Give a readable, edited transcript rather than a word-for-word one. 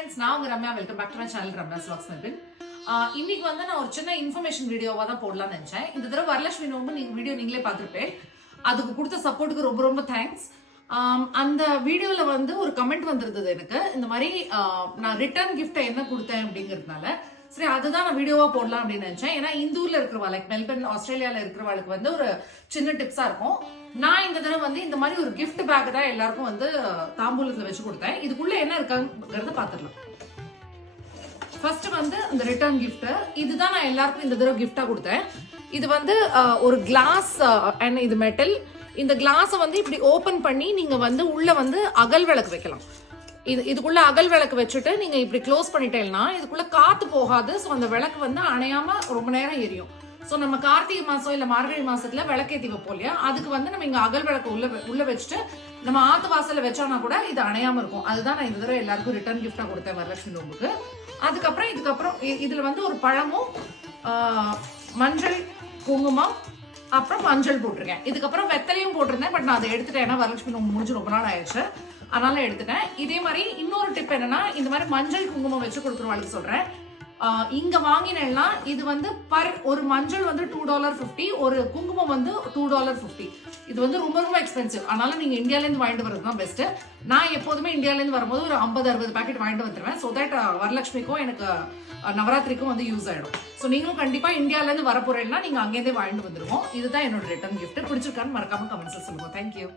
friends, நான் உங்க Ramya. Welcome back to my channel Ramya's vlogs Melbourne. இன்னைக்கு வந்து நான் ஒரு சின்ன இன்ஃபர்மேஷன் வீடியோவா தான் போடலாம்னு நினைச்சேன். இந்த தடவை வரலட்சுமி நோம்பு வீடியோ நீங்களே பார்த்துருப்பேன். அதுக்கு கொடுத்த சப்போர்ட்டுக்கு ரொம்ப ரொம்ப தேங்க்ஸ். அந்த வீடியோல வந்து ஒரு கமெண்ட் வந்திருந்தது எனக்கு, இந்த மாதிரி நான் ரிட்டர்ன் கிஃப்ட் என்ன கொடுத்தேன் அப்படிங்கிறதுனால சரி அதுதான் நான் வீடியோவா போடலாம் அப்படின்னு நினைச்சேன். ஏன்னா இந்தூர்ல இருக்கிறவா லைக் மெல்பர்ன் ஆஸ்திரேலியால இருக்கிறவளுக்கு வந்து ஒரு சின்ன டிப்ஸா இருக்கும். நான் இந்த தடவை வந்து இந்த மாதிரி ஒரு கிஃப்ட் பேக் தான் எல்லாருக்கும் வந்து தாம்பூலத்துல வச்சு கொடுத்தேன். இதுக்குள்ள என்ன இருக்காங்கிறத பாத்துக்கலாம். ஃபர்ஸ்ட் வந்து இந்த ரிட்டர்ன் கிஃப்ட், இதுதான் நான் எல்லாருக்கும் இந்த தடவை கிஃப்டா கொடுத்தேன். இது வந்து ஒரு கிளாஸ் அண்ட் இது மெட்டல். இந்த கிளாஸை வந்து இப்படி ஓபன் பண்ணி நீங்க வந்து உள்ள வந்து அகல் விளக்கு வைக்கலாம். இதுக்குள்ள அகல் விளக்கு வச்சுட்டு நீங்க இப்படி க்ளோஸ் பண்ணிட்டேன்னா இதுக்குள்ள காத்து போகாது. ஸோ அந்த விளக்கு வந்து அணையாம ரொம்ப நேரம் எரியும். ஸோ நம்ம கார்த்திகை மாசம் இல்ல மார்கழி மாசத்துல விளக்கேத்தி வைப்போம் இல்லையா, அதுக்கு வந்து நம்ம இங்க அகல் விளக்கு உள்ள வச்சுட்டு நம்ம ஆத்து வாசல்ல வச்சோம்னா கூட இது அணையாம இருக்கும். அதுதான் நான் இந்த தடவை எல்லாருக்கும் ரிட்டர்ன் கிஃப்டா கொடுத்தேன் வரலட்சுமி நோம்புக்கு. இதுக்கப்புறம் இதுல வந்து ஒரு பழமும் மஞ்சள் குங்குமம் அப்புறம் மஞ்சள் போட்டிருக்கேன். இதுக்கப்புறம் வெத்தலையும் போட்டிருந்தேன். பட் நான் அதை எடுத்துட்டேன், ஏன்னா வரலட்சுமி நோம்பு முடிஞ்சு ரொம்ப நாள் ஆயிடுச்சு, அதனால எடுத்துட்டேன். இதே மாதிரி இன்னொரு டிப் என்னன்னா, இந்த மாதிரி மஞ்சள் குங்குமம் வச்சு கொடுக்குறவாளுக்கு சொல்றேன். இங்க வாங்கினேன்னா இது வந்து ஒரு மஞ்சள் வந்து $2.50, ஒரு குங்குமம் வந்து $2.50. இது வந்து ரொம்ப ரொம்ப எக்ஸ்பென்சிவ். அதனால நீங்க இந்தியால இருந்து வாங்கிட்டு வரது தான் பெஸ்ட். நான் எப்போதுமே இந்தியால இருந்து வரும்போது ஒரு 50-60 பேக்கெட் வாங்கிட்டு வந்துருவேன். ஸோ தட் வரலட்சுமிக்கும் எனக்கு நவராத்திரிக்கும் வந்து யூஸ் ஆயிடும். ஸோ நீங்களும் கண்டிப்பா இந்தியால இருந்து வரப்போறீங்கன்னா நீங்க அங்கேருந்தே வாங்கிட்டு வந்துருவோம். இதுதான் என்னோட ரிட்டர்ன் கிஃப்ட். பிடிச்சிருக்கான்னு மறக்காம கமெண்ட்ஸ்ல சொல்லுங்க. தேங்க்யூ.